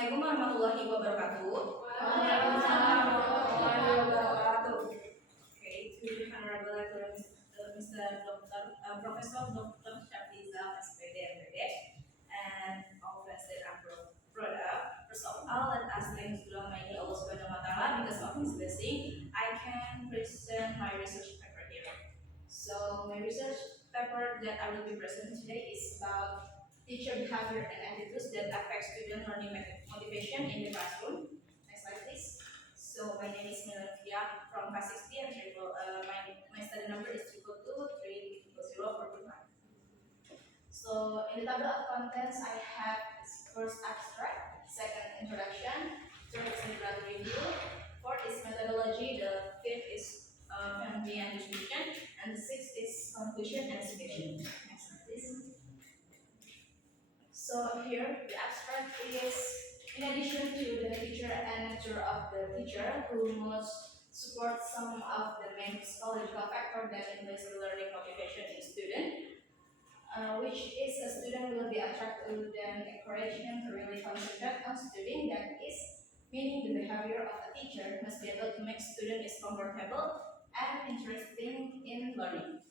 Assalamualaikum warahmatullahi wabarakatuh. Waalaikumsalam warahmatullahi wabarakatuh. Okay, to the Honorable Mr. Dr. Professor Dr. Syafrizal, S.Pd, M.Pd, and all friends that are brother. First of all, let us thank Allah Subhanahu wa Ta'ala because of His blessing. I can present my research paper here. So my research paper that I will be presenting today is about teacher behavior and attitudes that affect student learning motivation in the classroom. Next slide, please. So my name is Meilani Luthfiyyah from class 6D and my study number is 222-300-45. So in the table of contents, I have first abstract, second introduction, third is introductory review, fourth is methodology, the fifth is family and distribution, and the sixth is conclusion and citation. Next slide, please. So here, the abstract is, in addition to the teacher and nature of the teacher, who must support some of the main psychological factors that influence the learning motivation in student, which is a student will be attracted and encourage him to really concentrate on studying. That is, meaning the behavior of the teacher must be able to make student is comfortable and interesting in learning.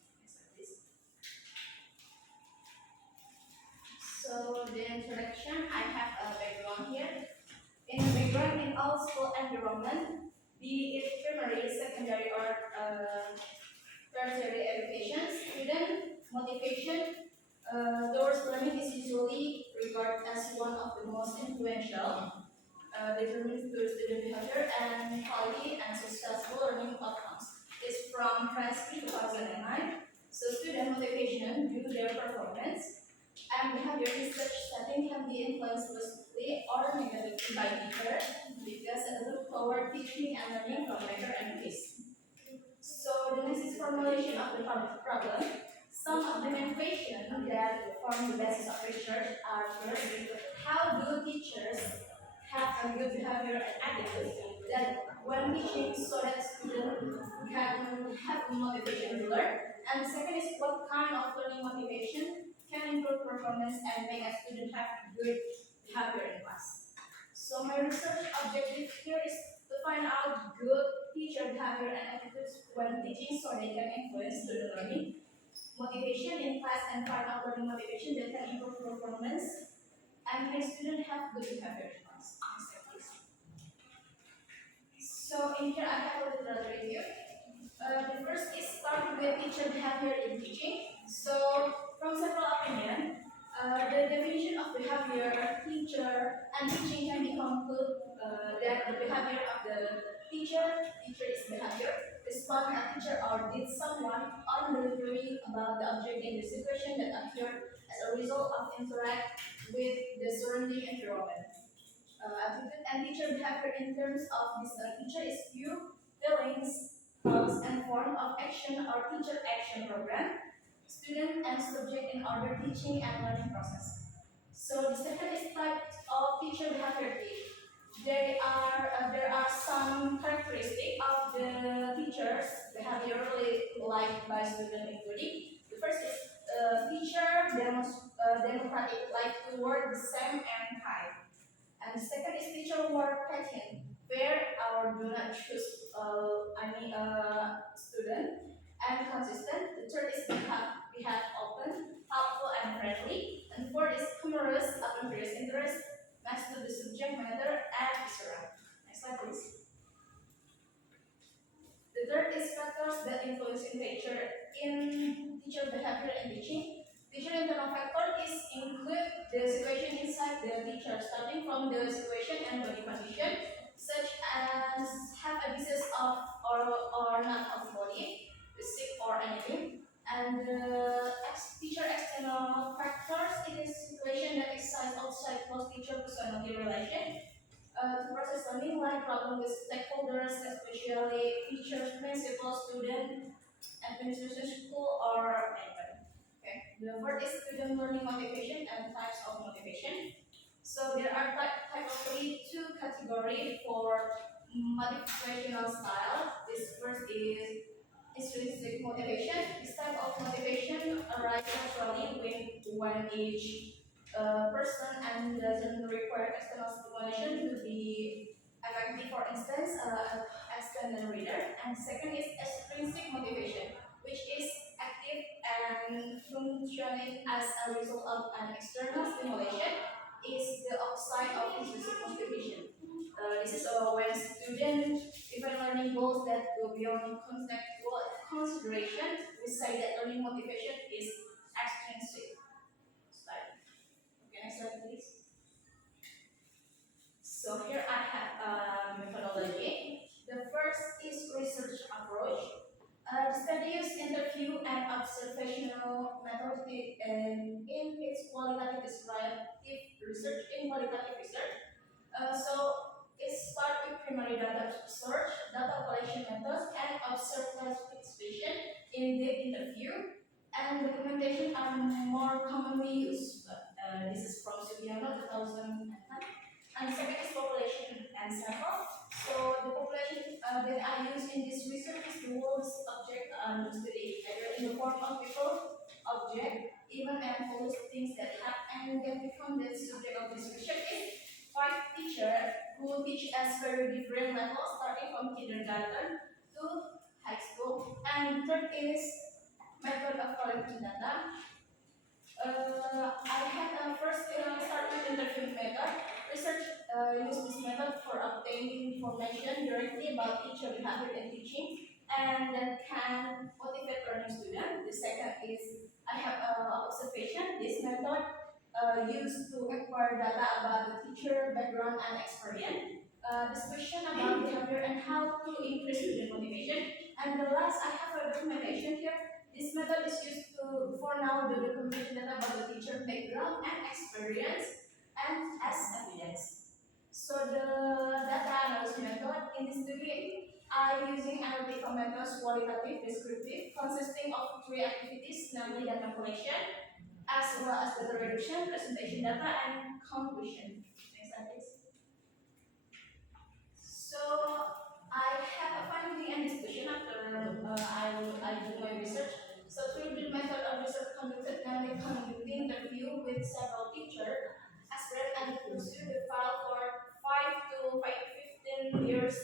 So the introduction, I have a background here. In the background, in all school environment, be it primary, secondary, or tertiary education, student motivation towards learning is usually regarded as one of the most influential determinants to student behavior and quality and successful learning outcomes. It's from Transcript 2009. So student motivation due to their performance and behavior in such setting can be influenced positively or negatively by teacher because it look forward teaching and learning from better and pace. So the next is formulation of the problem. Some of the main questions that form the basis of research are first, how do teachers have a good behavior and attitude that when teaching so that students can have motivation to learn? And second is what kind of learning motivation can improve performance and make a student have good behavior in class. So my research objective here is to find out good teacher behavior and attitudes when teaching so they can influence student learning motivation in class and find out learning motivation that can improve performance and make students have good behavior in class. Next step, please. So in here I have a little review. The first is start with teacher behavior in teaching. So from several opinions, the definition of behavior, teacher, and teaching can be concluded that the behavior of the teacher is behavior, respond a teacher or did someone on delivery about the object in the situation that occurred as a result of interact with the surrounding environment. Attitude and teacher behavior in terms of this teacher is view, feelings, thoughts, and form of action or teacher action program, student and subject in order teaching and learning process. So the second is types of teacher behavior. There are some characteristics of the teachers behavior liked by student including. The first is teacher democratic, like to work the same and kind. And the second is teacher work pattern, where our do not choose any student and consistent. The third is behave open, helpful, and friendly. And fourth is humorous, upon various interest, match to the subject matter, and etc. Next slide, please. The third is factors that influence in teacher behavior and teaching. Teacher internal factor is include the situation inside the teacher, starting from the situation and body condition, such as have a disease of or not of body, sick or anything. And teacher external factors, it is situation that exists outside close teacher personality relation. To process learning, like problem with stakeholders, especially teachers, principal, student, administration, school, or anybody. Okay. The fourth is student learning motivation and types of motivation. So there are typically two categories for motivational style. This first is intrinsic motivation. This type of motivation arises naturally when each person and doesn't require where external stimulation will be effective, for instance, external reader. And second is extrinsic motivation, which is active and functioning as a result of an external stimulation, is the opposite of intrinsic motivation. This is when students define learning goals that go beyond contextual consideration. We say that learning motivation is extrinsic. Slide. Okay, next slide, please. So here I have a methodology. The first is research approach. The study uses interview and observational method in its qualitative descriptive research, in qualitative research. So it starts with primary data search, data collection methods, and observational participation in the interview. And documentation are more commonly used. This is from Syafrizal 2010. And second is population and sample. So the population that I use in this research is the world's object study, either in the form of people, object, even and holistic things that happen and can become the subject of this research is 5 teachers who teach at very different levels, starting from kindergarten to high school. And third is method of collecting data. I had first start with interview method. Research use this method for obtaining information directly about teacher behavior and teaching, and that can motivate learning students. The second is I have observation. This method used to acquire data about the teacher background and experience. Discussion about behavior and how to increase student motivation. And the last I have a documentation here. This method is used to, for now, the documentation data about the teacher background and experience and as evidence. So the data analysis method in this study are using analytical methods qualitative, descriptive, consisting of 3 activities, namely data collection, as well as data reduction, presentation data, and conclusion. Next slide, please. So I have a finding and discussion after I do my research. So through the method of research conducted, namely conducting interview with several teachers, aspirants and pursue the file for 5 to 15 years.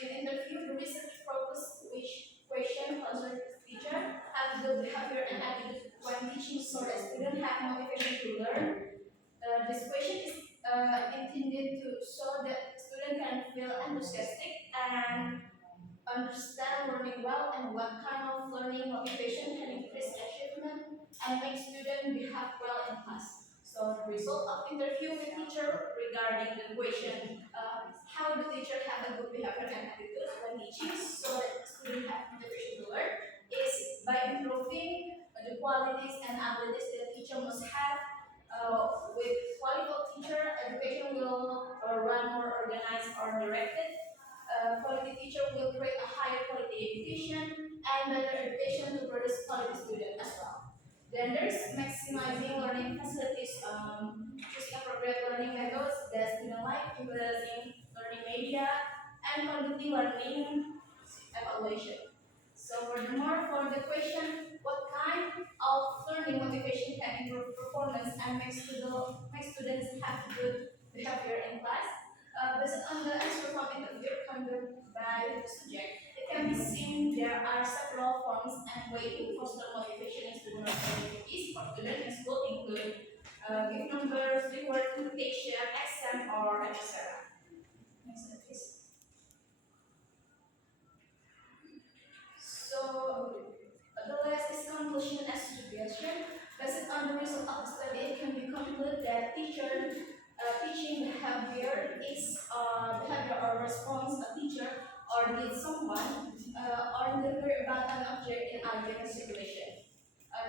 In interview, the research focus which question concern the teacher, have the behavior and attitude when teaching so that students have motivation to learn. This question is intended to show that students can feel enthusiastic and understand learning well, and what kind of learning motivation can increase achievement and make students behave well in class. So the result of interview with teacher regarding the question, how the teacher have a good behavior and attitude when teaching so that students have motivation to learn, is by improving the qualities and abilities that teacher must have. With qualified teacher, education will run more organized or directed. Quality teacher will create a higher quality education and better education to produce quality student as well. Then there's maximizing learning facilities, choosing appropriate learning methods that student like, utilizing learning media, and conducting learning evaluation. So furthermore, for the question, what kind of learning motivation can improve performance and make students have good behavior in class? Based on the answer from interview conducted by the subject, it can be seen there are several forms and ways to foster motivation in student activities for students in school, include give numbers, reward, communication, exam, or etc. Next slide, please. So the last is conclusion and suggestion. Based on the result of the study, it can be concluded that teaching behavior is behavior or response a teacher or did someone on the very about an object in a given situation.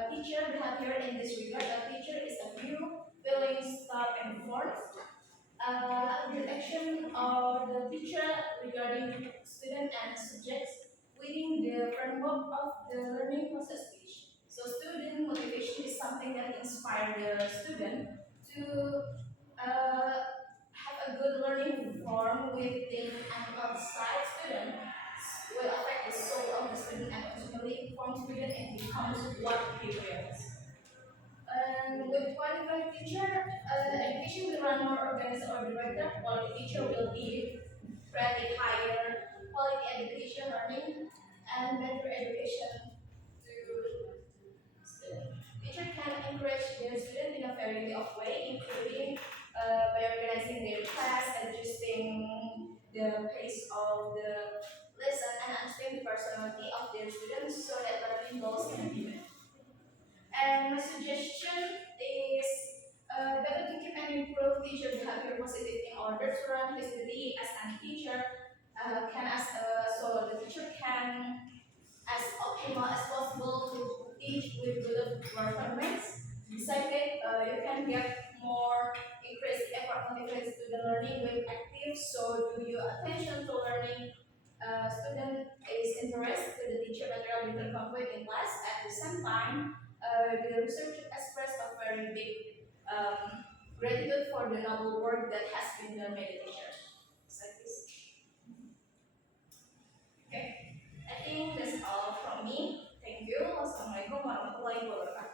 Teacher behavior in this regard, a teacher is a view, feeling, thought, and force. The action of the teacher regarding student and subjects within the framework of the learning process stage. So student motivation is something that inspires the student to have a good learning form within and outside student will affect the soul of the student and ultimately form student and becomes what he wills. And with qualified teacher, education will run more organized or directed, quality teacher will be create higher quality education learning and better education to students. Teacher can encourage their students in a variety of ways, including by organizing their class, adjusting the pace of the lesson, and understanding the personality of their students so that learning goals can be met. And my suggestion is better to keep and improve teacher behavior positive in order to run his duty as a teacher can as so the teacher can as optimal as possible to teach with good performance. Besides that, you can get more increased effort motivated to the learning with active. So do your attention to learning student is interest to the teacher material you can complete in class. At the same time, the research expressed a very big gratitude for the noble work that has been done by the teacher. It's like this. Okay. I think that's all from me. Thank you. Wassalamualaikum warahmatullahi wabarakatuh.